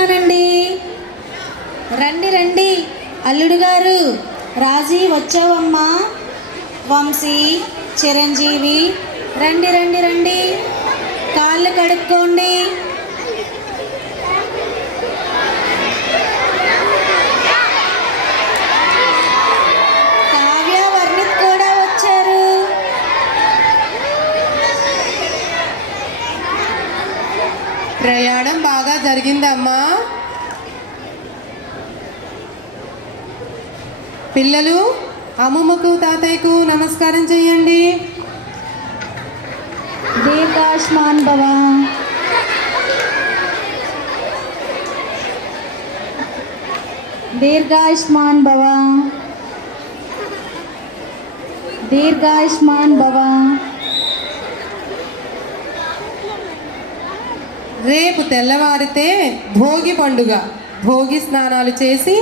వస్తున్నానండి. రండి రండి అల్లుడు గారు, రాజీ వచ్చావమ్మా. వంశీ, చిరంజీవి, రండి రండి రండి, కాళ్ళు కడుక్కోండి. కావ్య, వర్ణిత్ కూడా వచ్చారు. ప్రయాణం బాగా జరిగిందమ్మా. పిల్లలు, అమ్మమ్మకు తాతయ్యకు నమస్కారం చేయండి. దీర్ఘాయుష్మాన్ భవ. దీర్ఘాయుష్మాన్ భవ. దీర్ఘాయుష్మాన్ భవ. రేపు తెల్లవారితే భోగి పండుగ. భోగి స్నానాలు చేసి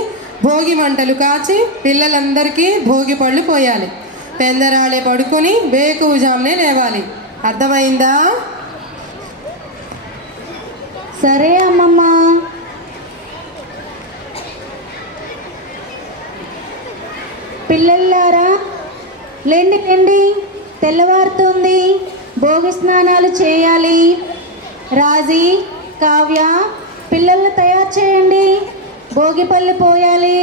భోగి మంటలు కాచి పిల్లలందరికీ భోగి పళ్ళు పోయాలి. పెందరాళే పడుకొని బేకువజామునే లేవాలి. అర్థమైందా? సరే అమ్మమ్మ. పిల్లలారా లేండి లేండి, తెల్లవారుతుంది. భోగి స్నానాలు చేయాలి. రాజీ, కావ్య, పిల్లల్ని తయారు చేయండి. భోగిపల్లి పోయాలి.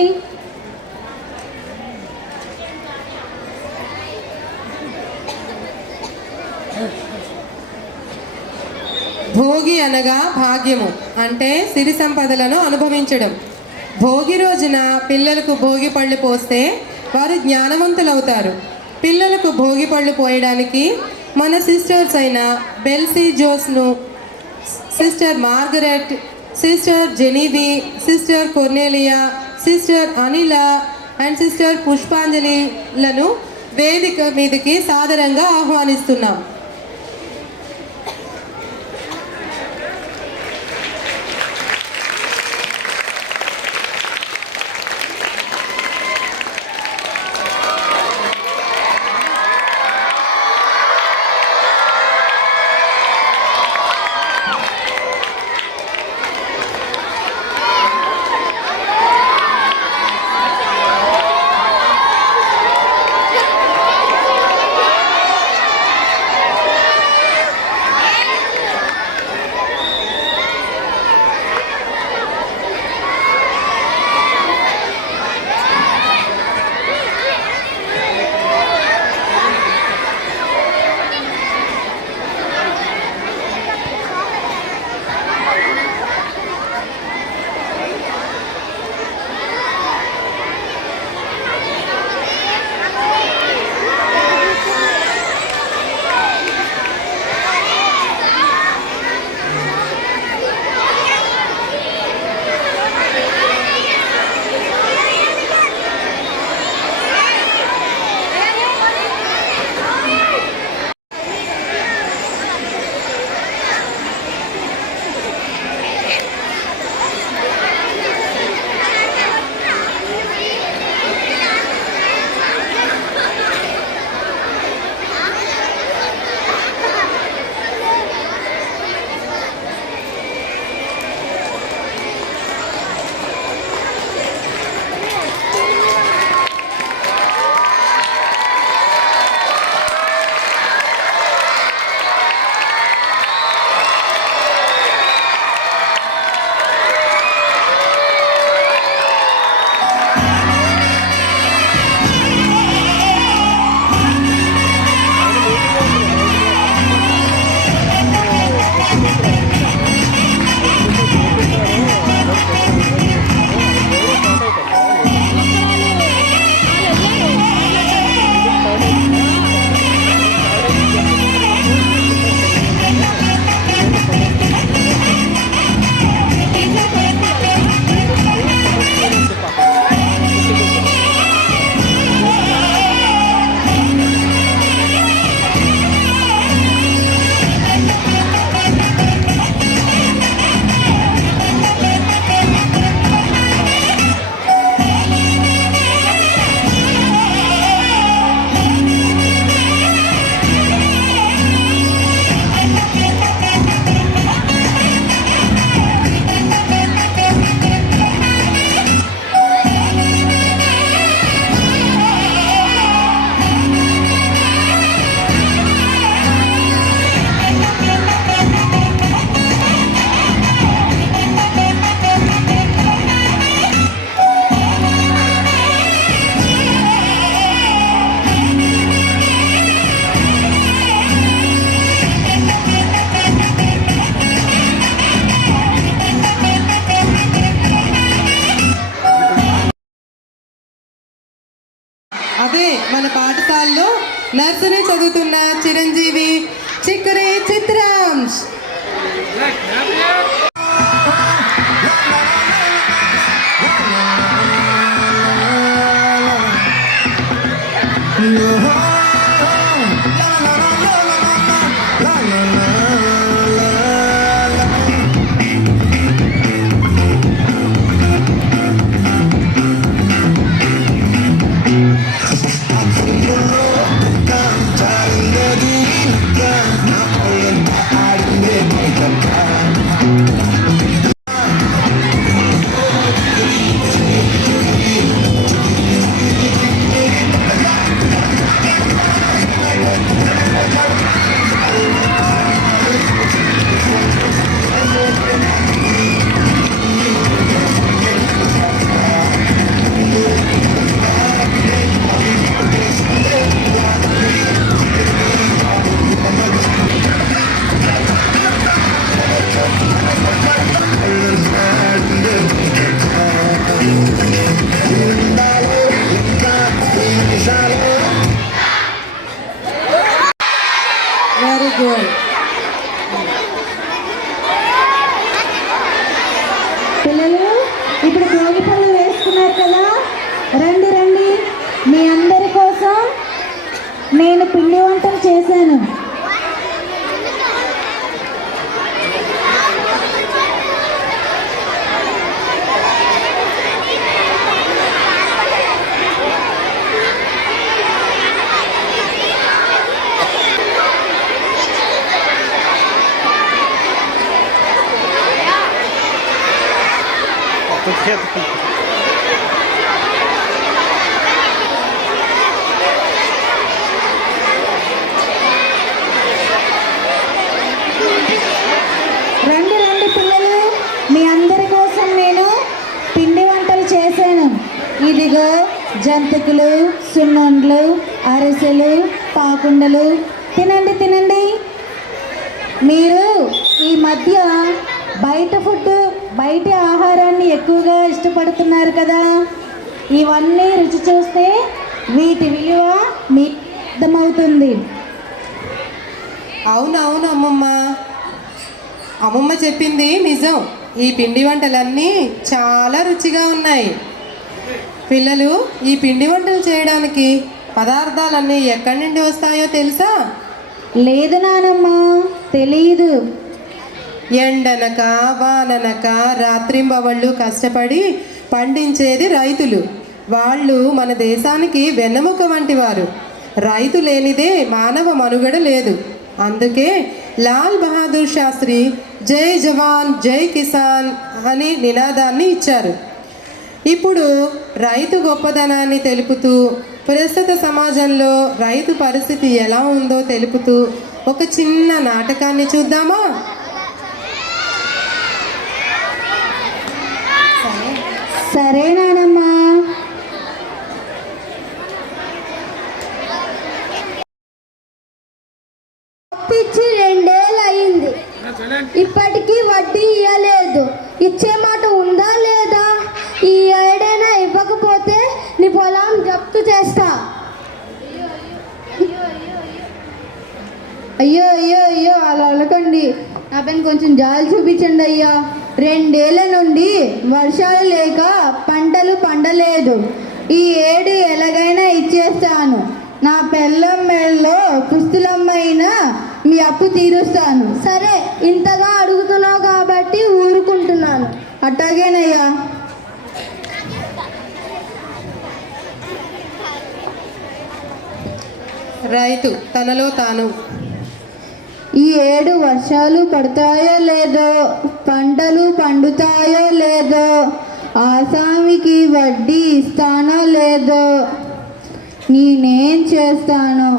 భోగి అనగా భాగ్యము, అంటే సిరి సంపదలను అనుభవించడం. భోగి రోజున పిల్లలకు భోగి పళ్ళు పోస్తే వారు జ్ఞానవంతులవుతారు. పిల్లలకు భోగి పళ్ళు పోయడానికి మన సిస్టర్స్ అయిన బెల్సీ జోస్ను, sister Margaret, sister Jeniby, sister Cornelia, sister Anila and sister పుష్పాంజలిలను వేదిక మీదకి సాదరంగా ఆహ్వానిస్తున్నాం. నర్సరీ చదువుతున్న చిరంజీవి చిక్కురే చిత్రాంశ్. Very good. పిల్లలు ఇప్పుడు భోగి పళ్ళు వేసుకున్నారు కదా, రండి రండి. మీ అందరి కోసం నేను పిండి వంటలు చేశాను. రండి రండి పిల్లలు, మీ అందరి కోసం నేను పిండి వంటలు చేశాను. ఇదిగో జంతికలు, సున్నుండలు, అరిసెలు, పాకుండలు. తినండి తినండి. మీరు ఈ మధ్య బయటి ఆహారాన్ని ఎక్కువగా ఇష్టపడుతున్నారు కదా. ఇవన్నీ రుచి చూస్తే వీటి విలువ మీకు అర్థమవుతుంది. అవునవును అమ్మమ్మ, అమ్మమ్మ చెప్పింది నిజం. ఈ పిండి వంటలన్నీ చాలా రుచిగా ఉన్నాయి. పిల్లలు, ఈ పిండి వంటలు చేయడానికి పదార్థాలన్నీ ఎక్కడి నుండి వస్తాయో తెలుసా? లేదు నానమ్మ, తెలియదు. ఎండనక వాననక రాత్రింబవళ్ళు కష్టపడి పండించేది రైతులు. వాళ్ళు మన దేశానికి వెన్నెముక వంటి వారు. రైతు లేనిదే మానవ మనుగడ లేదు. అందుకే లాల్ బహదూర్ శాస్త్రి జై జవాన్ జై కిసాన్ అని నినాదాన్ని ఇచ్చారు. ఇప్పుడు రైతు గొప్పదనాన్ని తెలుపుతూ, ప్రస్తుత సమాజంలో రైతు పరిస్థితి ఎలా ఉందో తెలుపుతూ ఒక చిన్న నాటకాన్ని చూద్దామా? సరే నానమ్మ. ఇచ్చి 2 ఏళ్ళు అయింది, ఇప్పటికీ వడ్డీ ఇవ్వలేదు. ఇచ్చే మాట ఉందా లేదా? ఈ ఏడైనా ఇవ్వకపోతే నీ పొలం జప్తు చేస్తా. అయ్యో అయ్యో అయ్యో, అలా అనకండి. నా పైన కొంచెం జాలి చూపించండి అయ్యా. 2 ఏళ్ల నుండి వర్షాలు లేక పంటలు పండలేదు. ఈ ఏడు ఎలాగైనా ఇచ్చేస్తాను. నా పెళ్ళం మెళ్ళలో పుస్తులమ్మైనా మీ అప్పు తీరుస్తాను. సరే, ఇంతగా అడుగుతున్నావు కాబట్టి ఊరుకుంటున్నాను. అట్టాగేనయ్యా. రైతు తనలో తాను, ఈ ఏడు వర్షాలు పడతాయో లేదో, పంటలు పండుతాయో లేదో, ఆసామికి వడ్డీ ఇస్తానో లేదో, నేనేం చేస్తాను?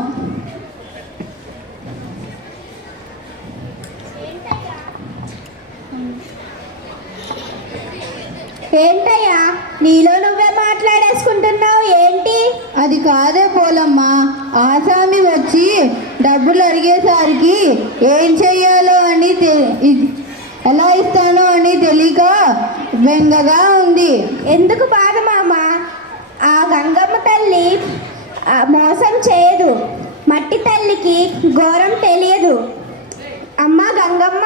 ఏంటయ్యా, నీలో నువ్వే మాట్లాడేసుకుంటున్నావు ఏంటి? అది కాదే పోలమ్మా, ఆసామి వచ్చి డబ్బులు అడిగేసరికి ఏం చెయ్యాలో అని ఎలా ఇస్తానో అని తెలియక బెంగగా ఉంది. ఎందుకు బాధ మామ? ఆ గంగమ్మ తల్లి మోసం చేయదు. మట్టి తల్లికి ఘోరం తెలియదు. అమ్మ గంగమ్మ,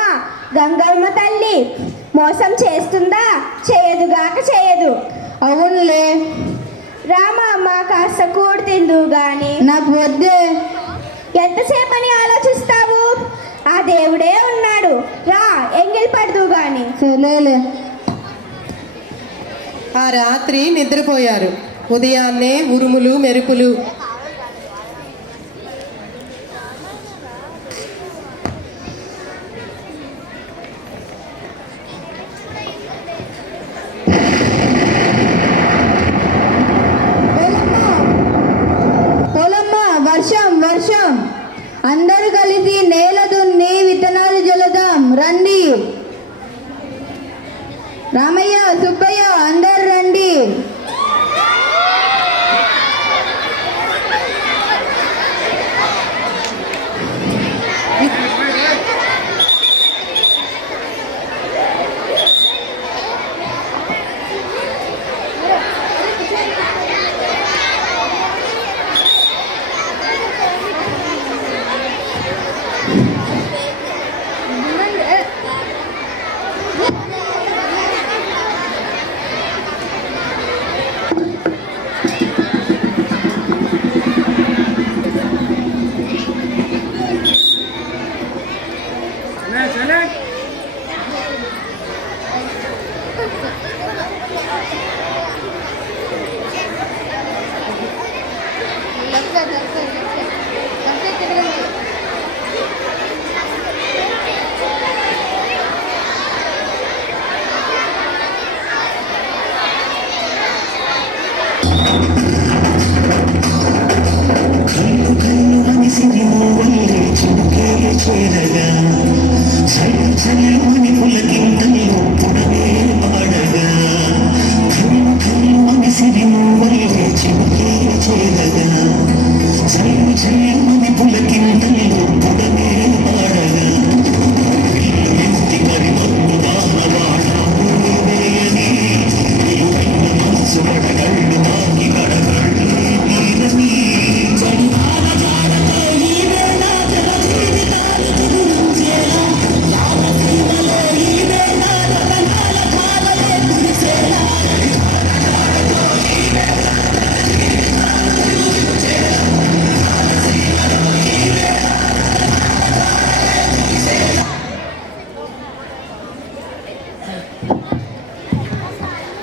గంగమ్మ తల్లి మోసం చేస్తుందా? చేయదుగాక చేయదు. అవునులే. రామమ్మ కాస్త కూడు తిందు గాని. నాకు వద్దే. ఎంతసేపని ఆలోచిస్తావు? ఆ దేవుడే ఉన్నాడు, రా ఎంగిల్ పడదు గాని. సరేలే. ఆ రాత్రి నిద్రపోయారు. ఉదయాన్నే ఉరుములు మెరుపులు. పొలమ్మ, వర్షం వర్షం. అందరూ కలిసి నేల దున్ని విత్తనాలు జల్లుదాం రండి. రామయ్య, సుబ్బయ్య అందరు రండి.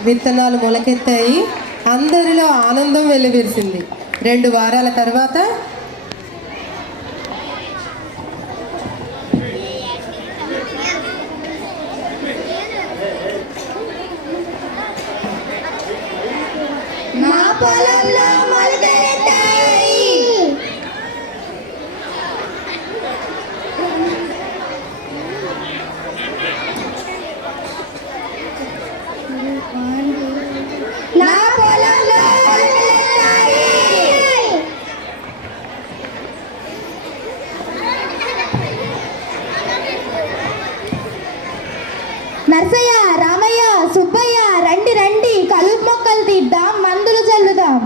విత్తనాలు మొలకెత్తాయి. అందరిలో ఆనందం వెల్లివిరిసింది. 2 వారాల తర్వాత మా పొలంలో మొలకెత్తాయి. నా పొలంలో మొలకెత్తాయి. నర్సయ్య, రామయ్య, సుబ్బయ్య రండి రండి, కలుపు మొక్కలు తీద్దాం, మందులు చల్లుదాం.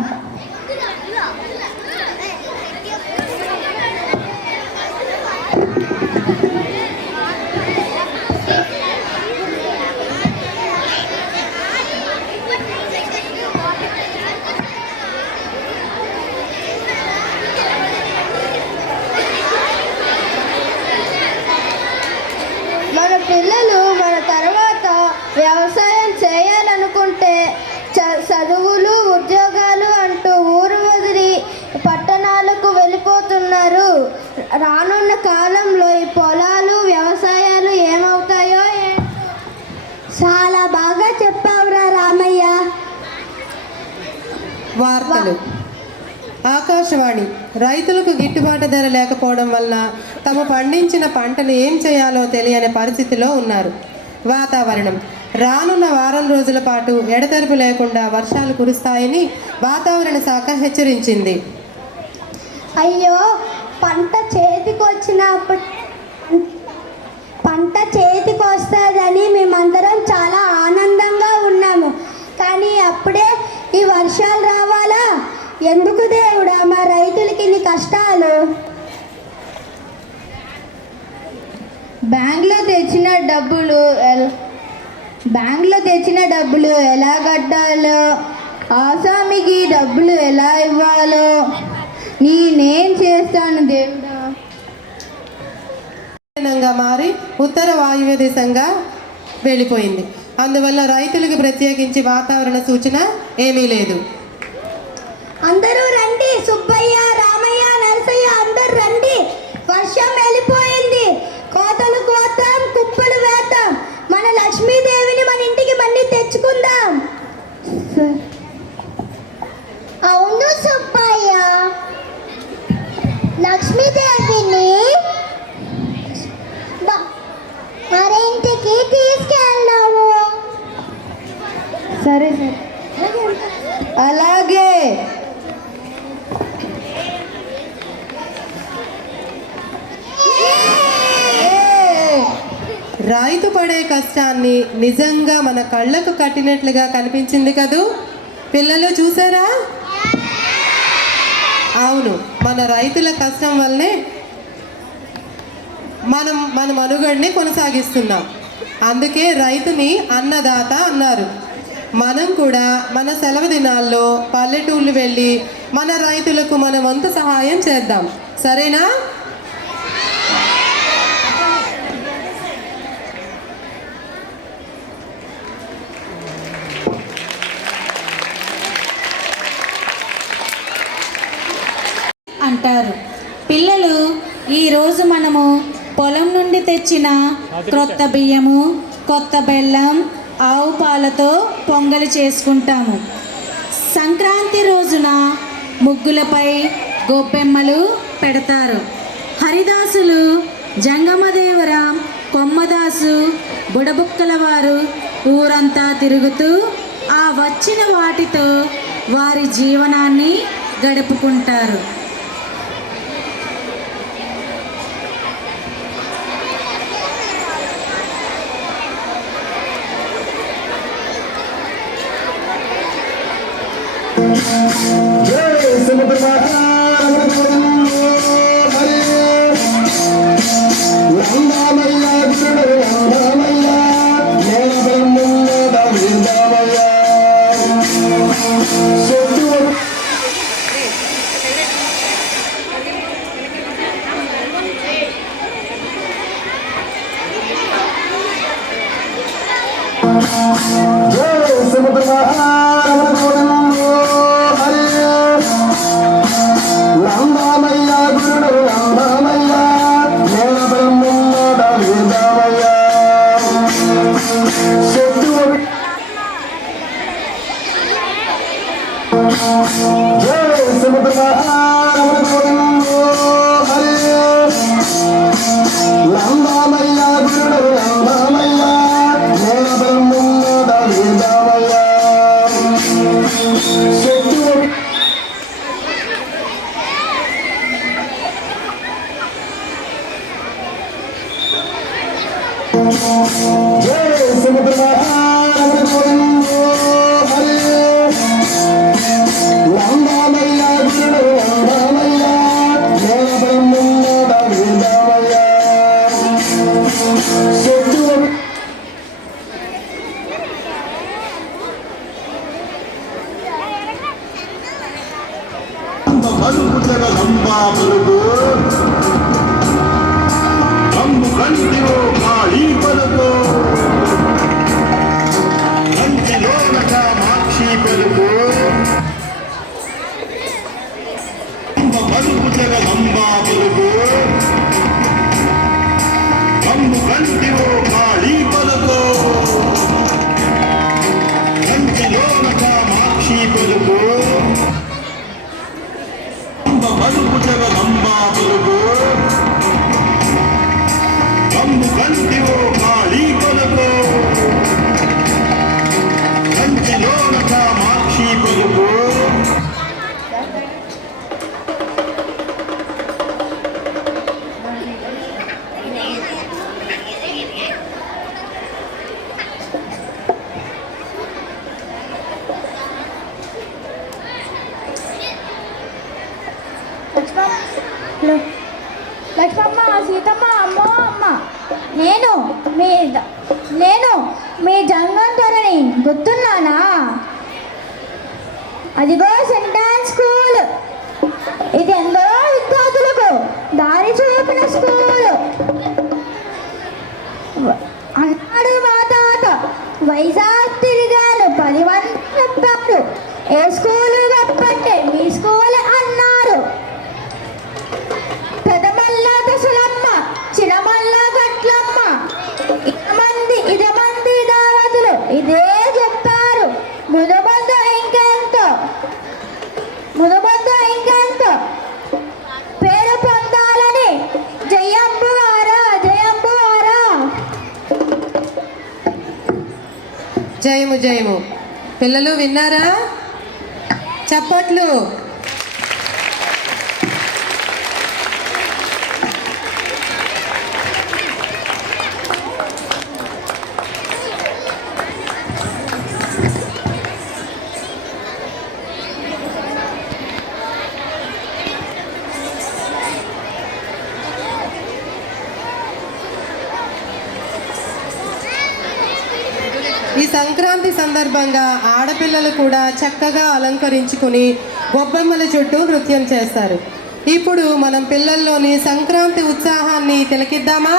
మన పిల్లలు మన తర్వాత వ్యవసాయం చేయాలనుకుంటే చదువులు ఉద్యోగాలు అంటూ ఊరు వదిలి పట్టణాలకు వెళ్ళిపోతున్నారు. రానున్న కాలంలో ఈ పొలాలు వ్యవసాయాలు ఏమవుతాయో చాలా బాగా చెప్పావురా రామయ్య. వార్తలు. ఆకాశవాణి. రైతులకు గిట్టుబాటు ధర లేకపోవడం వలన తమ పండించిన పంటలు ఏం చేయాలో తెలియని పరిస్థితిలో ఉన్నారు. వాతావరణం. రానున్న వారం రోజుల పాటు ఎడతెరపు లేకుండా వర్షాలు కురుస్తాయని వాతావరణ శాఖ హెచ్చరించింది. అయ్యో, పంట చేతికి వస్తుందని మేమందరం చాలా ఆనందంగా ఉన్నాము. కానీ అప్పుడే ఈ వర్షాలు రావాలా? ఎందుకు దేవుడా మా రైతులకి ఇన్ని కష్టాలు? బ్యాంక్లో తెచ్చిన డబ్బులు ఎలా కట్టాలో, ఆసామికి డబ్బులు ఎలా ఇవ్వాలో నేనేం చేస్తాను దేవుడా? మారి ఉత్తర వాయువ్య దిశంగా వెళ్ళిపోయింది. అందువల్ల రైతులకు ప్రత్యేకించి వాతావరణ సూచన ఏమీ లేదు. అందరూ రండి, సుబ్బయ్య, రామయ్య, నరసయ్య అందరూ రండి. వర్షం వెళ్ళిపోయింది. కోతలు కోతాం, కుప్పలు వేద్దాం. మన లక్ష్మీదేవిని మన ఇంటికి మళ్ళీ తెచ్చుకుందాం. అవును సుబ్బయ్య, లక్ష్మీదేవిని మరింటికి తీసుకెళ్ళాము. సరే అలాగే. రైతు పడే కష్టాన్ని నిజంగా మన కళ్ళకు కట్టినట్లుగా కనిపించింది కదూ పిల్లలు, చూసారా? అవును, మన రైతుల కష్టం వల్లనే మన మనుగడని కొనసాగిస్తున్నాం. అందుకే రైతుని అన్నదాత అన్నారు. మనం కూడా మన సెలవు దినాల్లో పల్లెటూళ్ళు వెళ్ళి మన రైతులకు మన వంతు సహాయం చేద్దాం. సరేనా? అంటారు. పిల్లలు, ఈరోజు మనము పొలం నుండి తెచ్చిన క్రొత్త బియ్యము, కొత్త బెల్లం, ఆవు పాలతో పొంగలి చేసుకుంటాము. సంక్రాంతి రోజున ముగ్గులపై గొబ్బెమ్మలు పెడతారు. హరిదాసులు, జంగమదేవర, కొమ్మదాసు, బుడబుక్కల వారు ఊరంతా తిరుగుతూ ఆ వచ్చిన వాటితో వారి జీవనాన్ని గడుపుకుంటారు. Vamos, లక్ష్మమ్మ, సీతమ్మ, అమ్మో అమ్మ, నేను మీ జంగంతరని గుర్తున్నానా? అదిగో సెంటాన్ స్కూల్. ఇది ఎందరో విద్యార్థులకు దారి చూపిన స్కూల్ అన్నాడు మా తాత. వైజాగ్ తిరిగాను, 10 మంది చెప్పారు, ఏ స్కూలు తప్పంటే మీ స్కూల్ అన్నారు. పెదమల్ల దశలమ్మ, చిన్నమల్ల గట్లమ్మ, ఇదమంది దావతులు ఇదే చెప్పారు. మునుబంధు ఇంకెంతో పేరు పొందాలని జయంబువారా. జయము జయము. పిల్లలు విన్నారా? చప్పట్లు. ఈ సంక్రాంతి సందర్భంగా ఆడపిల్లలు కూడా చక్కగా అలంకరించుకుని బొబ్బెమ్మల చుట్టూ నృత్యం చేస్తారు. ఇప్పుడు మనం పిల్లల్లోని సంక్రాంతి ఉత్సాహాన్ని తిలకిద్దామా?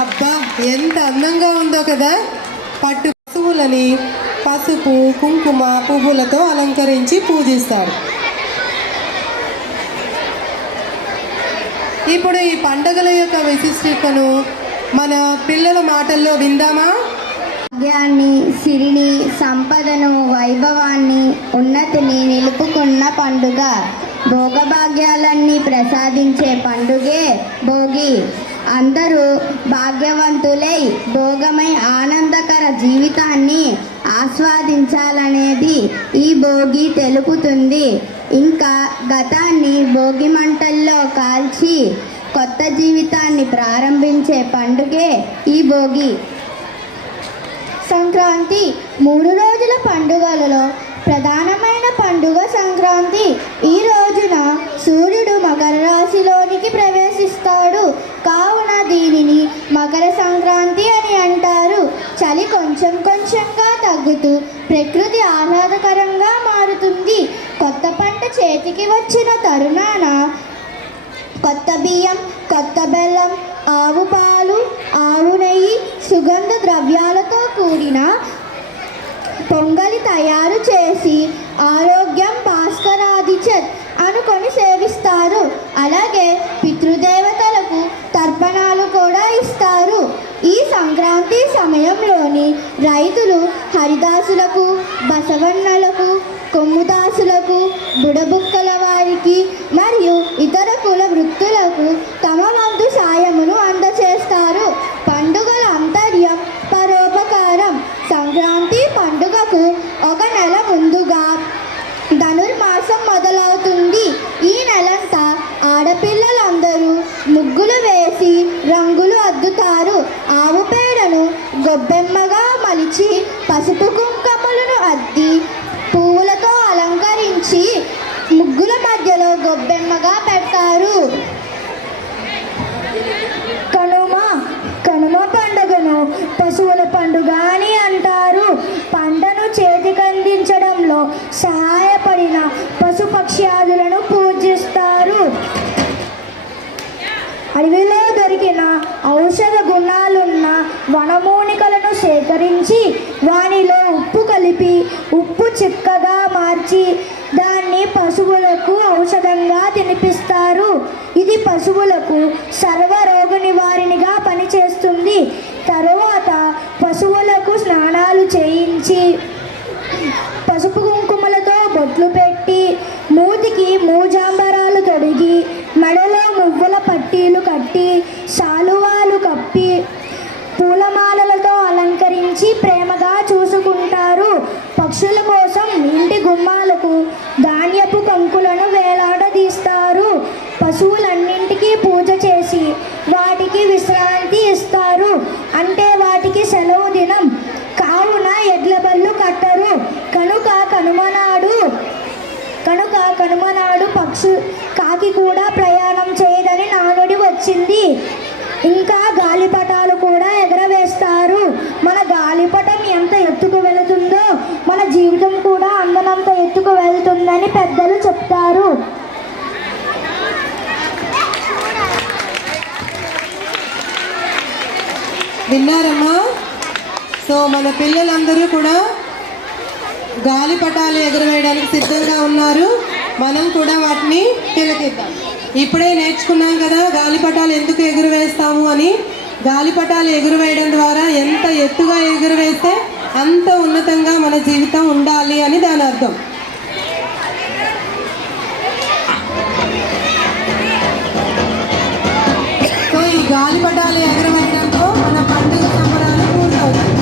అబ్బా, ఎంత అందంగా ఉందో కదా! పట్టు పశువులని పసుపు, కుంకుమ, పువ్వులతో అలంకరించి పూజిస్తారు. ఇప్పుడు ఈ పండుగల యొక్క విశిష్టతను మన పిల్లల మాటల్లో విందామా? భాగ్యాన్ని, సిరిని, సంపదను, వైభవాన్ని, ఉన్నతిని నిలుపుకున్న పండుగ. భోగభాగ్యాలన్నీ ప్రసాదించే పండుగే భోగి. అందరూ భాగ్యవంతులై భోగమై ఆనందకర జీవితాన్ని ఆస్వాదించాలనేది ఈ భోగి తెలుపుతుంది. ఇంకా గతాన్ని భోగి మంటల్లో కాల్చి కొత్త జీవితాన్ని ప్రారంభించే పండుగే ఈ భోగి. సంక్రాంతి 3 రోజుల పండుగలలో ప్రధానమైన పండుగ సంక్రాంతి. ఈ రోజున సూర్యుడు మకర రాశిలోనికి ప్రవేశిస్తాడు. కావున దీనిని మకర సంక్రాంతి అని అంటారు. చలి కొంచెం కొంచెంగా తగ్గుతూ ప్రకృతి ఆహ్లాదకరంగా మారుతుంది. కొత్త పంట చేతికి వచ్చిన తరుణాన కొత్త బియ్యం, కొత్త బెల్లం, ఆవు పాలు, ఆవు నెయ్యి, సుగంధ ద్రవ్యాలతో కూడిన పొంగలి తయారు చేసి ఆరోగ్యం భాస్కరాదిచత్ అనుకొని సేవిస్తారు. అలాగే పితృదేవతలకు తర్పణాలు కూడా ఇస్తారు. ఈ సంక్రాంతి సమయంలోని రైతులు హరిదాసులకు, బసవన్నలకు, కొమ్ముదాసులకు, బుడబుక్కల వారికి మరియు ఇతర కుల వృత్తులకు తమ వంతు సాయమును అందచేస్తారు. పండుగల అంతర్యం పరోపకారం. సంక్రాంతి పండుగకు 1 నెల ముందుగా ధనుర్మాసం మొదలవుతుంది. ఈ నెలంతా ఆడపిల్లలందరూ ముగ్గులు వేసి రంగులు అద్దుతారు. ఆవు పేడను గొబ్బెమ్మగా మలిచి పసుపు కుంకుమలను అద్ది పువ్వులతో అలంకరించి ముగ్గుల మధ్యలో గొబ్బెమ్మగా పెడతారు. కనుమ పండుగను పశువుల పండుగ అని అంటారు. పంటను చేతికందించడంలో సహాయపడిన పశుపక్ష్యాదులను పూజిస్తారు. అడవిలో దొరికిన ఔషధ గుణాలున్న వనమూలికలను సేకరించి వానిలో ఉప్పు కలిపి ఉప్పు చిక్కగా మార్చి దాన్ని పశువులకు ఔషధంగా తినిపిస్తారు. ఇది పశువులకు సర్వరోగ నివారణగా పనిచేస్తుంది. తరువాత పశువులకు స్నానాలు చేయించి పసుపు కుంకుమలతో బొట్లు పెట్టి మూతికి మూజాంబరాలు తొడిగి మెడలో మువ్వుల పట్టీలు కట్టి శాలువాలు కప్పి పూలమాలలతో అలంకరించి ప్రేమగా చూసుకుంటారు. పక్షుల కోసం ఇంటి గుమ్మాలకు ధాన్యపు కంకులను వేలాడదీస్తారు. పశువులన్నింటికీ పూజ చేసి వాటికి విశ్రాంతి ఇస్తారు. అంటే వాటికి సెలవు దినం. కావున ఎడ్ల బళ్ళు కట్టరు. కనుక కనుమనాడు కాకి కూడా ప్రయాణం చేయదని నానుడి వచ్చింది. ఇంకా గాలిపటాలు కూడా ఎగరవేస్తారు. మన గాలిపటం ఎంత ఎత్తుకు వెళుతుందో మన జీవితం కూడా అందనంత ఎత్తుకు వెళ్తుందని పెద్దలు చెప్తారు. విన్నారమ్మా? సో మన పిల్లలందరూ కూడా గాలిపటాలు ఎగురవేయడానికి సిద్ధంగా ఉన్నారు. మనం కూడా వాటిని తిలకిద్దాం. ఇప్పుడే నేర్చుకున్నాం కదా గాలిపటాలు ఎందుకు ఎగురవేస్తాము అని. గాలిపటాలు ఎగురవేయడం ద్వారా ఎంత ఎత్తుగా ఎగురవేస్తే అంత ఉన్నతంగా మన జీవితం ఉండాలి అని దాని అర్థం. సో ఈ గాలిపటాలు ఎగురవేయడంతో మన పండుగ సంబరాలు పూర్తవుతాయి.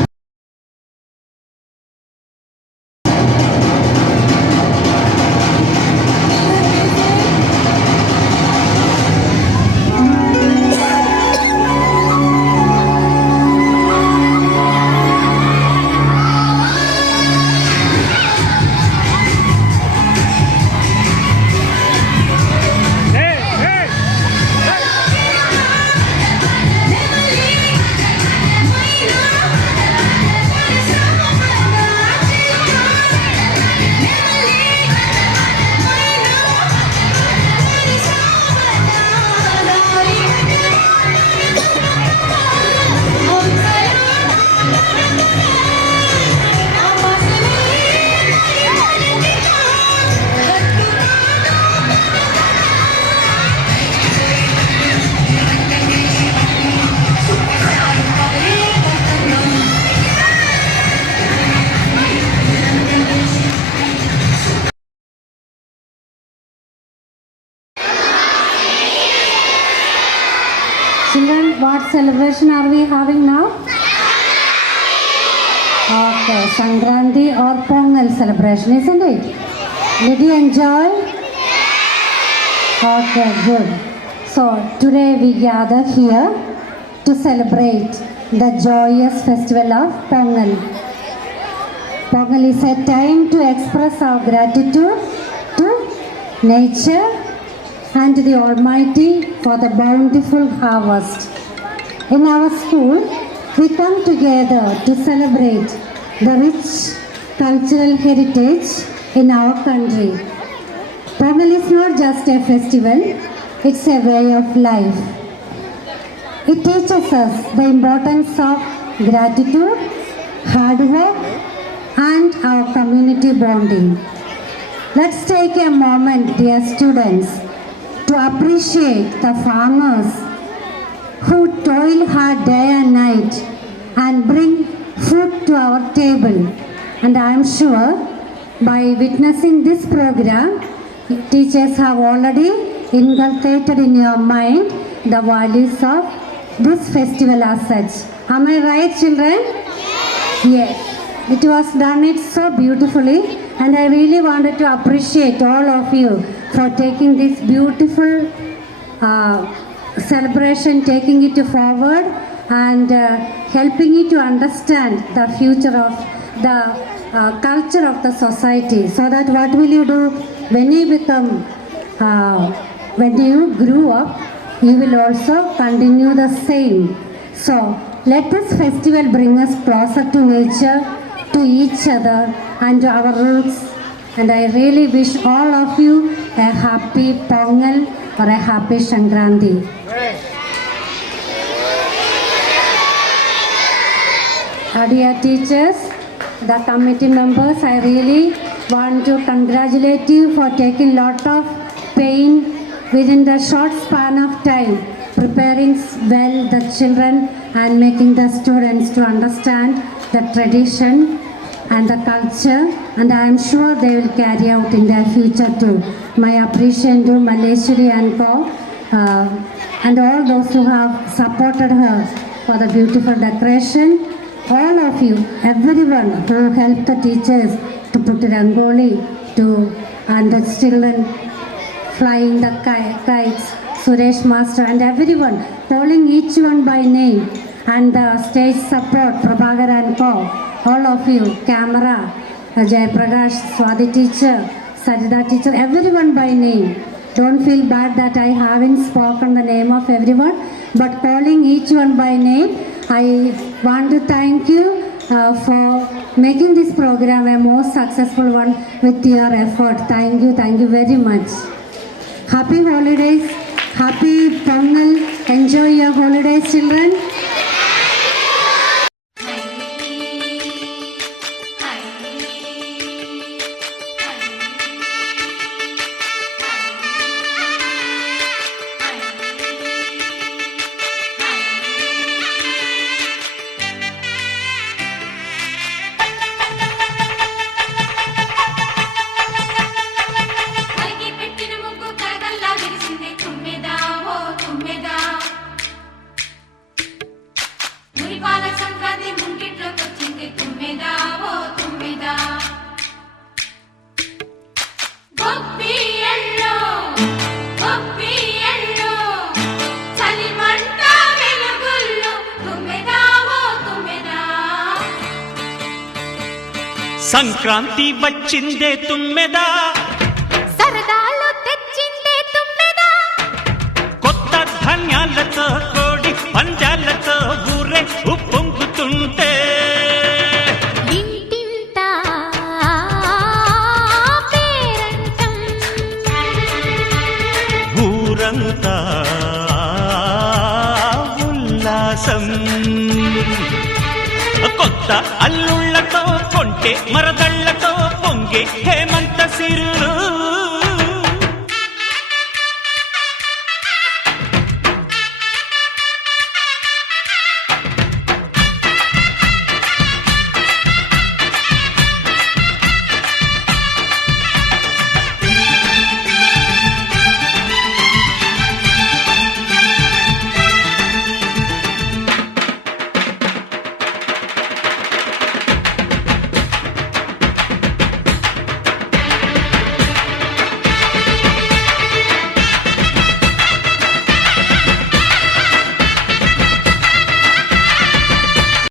what celebration are we having now? Okay, Sankranti or Pongal celebration, isn't it? Did you enjoy? Okay, good. So today we gather here to celebrate the joyous festival of Pongal. Pongal is a time to express our gratitude to nature and to the Almighty for the bountiful harvest. In our school, we come together to celebrate the rich cultural heritage in our country. Pongal is not just a festival, it's a way of life. It teaches us the importance of gratitude, hard work, and our community bonding. Let's take a moment, dear students, to appreciate the farmers who toil hard day and night and bring food to our table. And I am sure by witnessing this program, teachers have already inculcated in your mind the values of this festival as such. Am I right, children? Yes. It was done it so beautifully, and I really wanted to appreciate all of you for taking this beautiful celebration, taking it forward, and helping you to understand the future of the culture of the society. So that what will you do when you become, when you grew up, you will also continue the same. So let this festival bring us closer to nature, to each other, and to our roots. And I really wish all of you a happy Pongal or a happy Sankranti. Dear teachers, the committee members, I really want to congratulate you for taking lot of pain within the short span of time, preparing well the children and making the students to understand the tradition and the culture, and I am sure they will carry out in their future too. My appreciation to Maleshwari and Co. And all those who have supported her for the beautiful decoration. All of you, everyone who helped the teachers to put rangoli, and the children flying the kites, Suresh Master and everyone, calling each one by name, and the stage support, Prabhagar and Co. All of you, camera, Jay Prakash, Swati teacher, Sajida teacher, everyone by name. Don't feel bad that I haven't spoken the name of everyone, but calling each one by name, I want to thank you for making this program a most successful one with your effort. Thank you very much. Happy holidays, happy Pongal, enjoy your holidays, children. Sankranti వచ్చిందే తుమ్మెదా, సరదాలు తెచ్చిందే తుమ్మెదా, కొత్త ధాన్యాలతో కోడి పంజాలతో ఊరే ఉప్పొంగుతుంటే ఇంటింటా పేరంటం, ఊరంతా ఉల్లాసం. కొత్త అల్లుళ్లతో కొంటే మరదళ్లతో పొంగే హేమంత సిరులు,